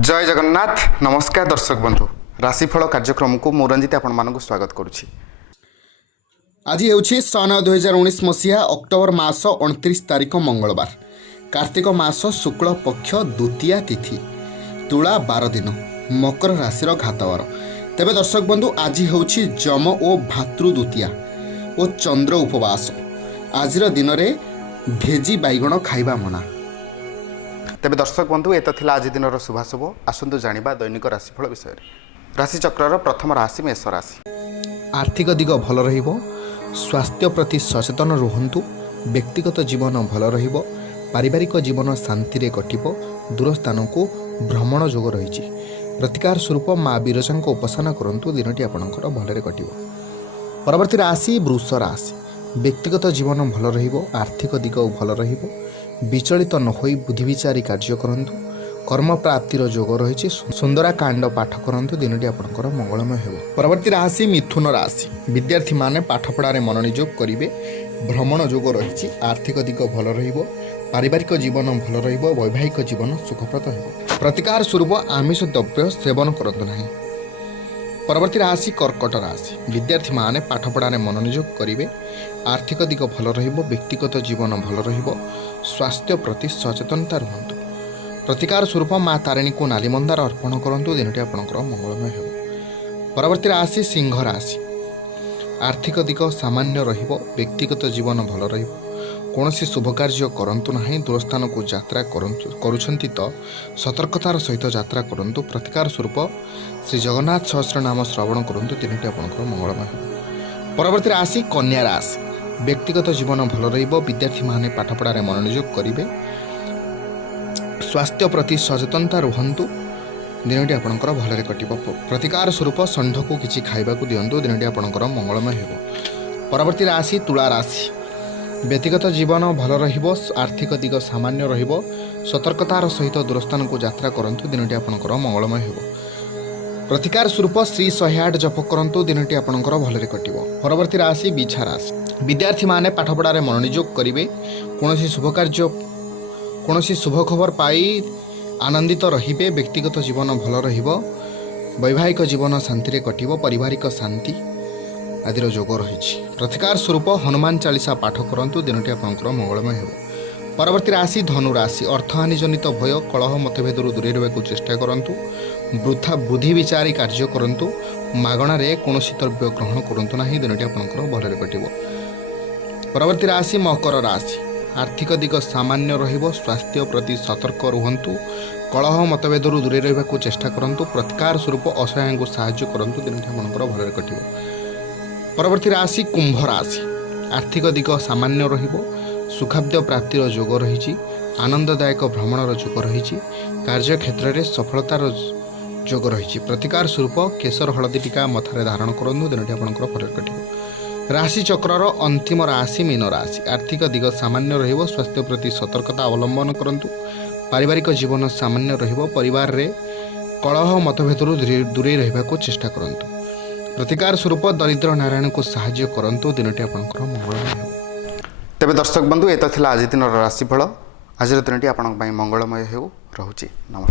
जय जगन्नाथ नमस्कार दर्शक बंधु राशिफल कार्यक्रम को मु रंजित आपण स्वागत करुछि। आज हेउछि सन 2019 मसीहा अक्टोबर मास 29 तारिख मंगलवार कार्तिक मास शुक्ल पक्ष द्वितीया तिथि तुला 12 दिन मकर राशि घातवार। तेबे दर्शक बंधु आज हेउछि जम और भातृ द्वितीया और चंद्र उपवास। आजिर दिन में भेजी बैगण खाइबा मना। तेबे दर्शक बंधु एत थिला आज दिन शुभाशुभ आसंतु जानिबा दैनिक राशिफल विषय। राशि चक्रर प्रथम राशि मेष राशि। आर्थिक दिग भल रहिबो, स्वास्थ्य प्रति सचेतन रुहंतु, व्यक्तिगत जीवन भल रहिबो, पारिवारिक जीवन शांति रे कटिबो, दूर स्थान को भ्रमण जोग रहिछि। प्रतिकार स्वरूप माँ विरजा को उपासना करंतु, दिनटी आपणकर भलरे कटिबो। परवर्ती राशि वृष राशि। व्यक्तिगत जीवन भल रहिबो, आर्थिक दिग भल रहिबो, विचलित न होई बुद्धिविचारी कार्य करंतु, कर्म प्राप्तिर जोग रही। सुंदरा कांड पाठ करंतु, दिनटी आपणकर मंगलमय हेबो। परवर्ती राशि मिथुन राशि। विद्यार्थी माने पाठ पढ़ारे मनोनियोग करिवे, भ्रमण जोग रही। आर्थिक दिग भल रहिबो, पारिवारिक जीवन भल रहिबो, वैवाहिक जीवन सुखप्रद हेबो। प्रतिकार स्वरूप आमिष द्रव्य सेवन करंतु नाही। परवर्ती राशि कर्कट राशि। विद्यार्थी माने पाठ पढ़ारे मनोनियोग करिवे, आर्थिक दिग भल रहिबो, व्यक्तिगत जीवन भल रहिबो, स्वास्थ्य प्रति सचेतनता रुहंतु। प्रतिकार स्वरूप माँ तारिणी को नाली मंदार अर्पण करंतु, दिनटी आपणकर मंगलमय हेबो। परवर्ती राशि सिंह राशि। आर्थिक दिग सामान्य रहिबो, व्यक्तिगत जीवन भल रहिबो, कौनसी शुभ कार्य करंतु नाही। दूरस्थान को यात्रा करुछंती तो सतर्कतार सहित यात्रा करंतु। प्रतिकार स्वरूप श्री जगन्नाथ सहस्र नाम श्रवण करंतु, दिनटी आपणकर मंगलमय हेबो। परवर्ती राशि कन्या राशि। व्यक्तिगत जीवन भल रहिबो, विद्यार्थी माने पाठ पढ़ारे मनोनियोग करिवे, स्वास्थ्य प्रति सचेतनता रुहंतु, दिनटी आपणकर भलरे कटिबो। प्रतिकार स्वरूप षंढ को किछि खाइबाकू दियंतु, दिनटी आपणकर मंगलमय हेबो। परवर्ती राशि तुला राशि। व्यक्तिगत जीवन भल रहिबो, आर्थिक दिग सामान्य रहिबो, सतर्कतार सहित दूरस्थान को यात्रा करंतु, दिनटी आपणकर मंगलमय हेबो। प्रतिकार स्वरूप श्री 108 जप करंतु, दिनटी आपणकर भलरे कटिबो। परवर्ती राशि बिछा राशि। विद्यार्थी माने पाठ पढ़ारे मनोनियोग करिवे, कौनसी शुभ खबर पाई आनंदित रहिबे, व्यक्तिगत जीवन भल रहिबो, वैवाहिक जीवन शांति रे कटिबो, पारिवारिक शांति आदिर जोग रही। प्रतिकार स्वरूप हनुमान चालीसा पाठ करंतु, दिनटी आपणकर मंगलमय हेबो। परवर्ती राशि धनु राशि। अर्थहानि जनित भय कलह मतभेदरू दूरे रहबाकू चेष्टा करंतु, वृथा बुद्धि विचारी कार्य करंतु, मागणारे कौनसी द्रव्य ग्रहण करंतु नाही, दिनटी आपणकर भलरे कटिबो। परवर्ती राशि मकर राशि। आर्थिक दिग सामान्य रहिबो, स्वास्थ्य प्रति सतर्क रुहंतु, कलह मतभेदरू दूरे रहबाकू चेष्टा करंतु। प्रतिकार स्वरूप असहाय को साहाय्य करंतु, दिनटी आपणकर भलरे कटिबो। परवर्ती राशि कुंभ राशि। आर्थिक दिग सामान्य रहिबो, सुखाद्य प्राप्तिर जोग रही। आनंददायक भ्रमणर जोग रही। कार्य क्षेत्र में सफलतार जोग रही। प्रतिकार स्वरूप केशर हलदी टीका मथारे धारण करंतु, दिनटी आपणकर भलरे कटिबो। राशि चक्रर अंतिम राशि मीन राशि। आर्थिक दिग सामान्य रहिबो, स्वास्थ्य प्रति सतर्कता अवलंबन करंतु, पारिवारिक जीवन सामान्य रहिबो, परिवार रे कलह मतभेदरू दूरे रहबाकू चेष्टा करंतु। प्रतिकार स्वरूप दरिद्र नारायण को साहाय्य करंतु, दिनटी आपणकर मंगलमय हेबो। तेबे दर्शक बंधु एत थिला आज दिन राशिफल। आज दिनटी आपणक पई मंगलमय हेउ। रहुछि नमस्कार।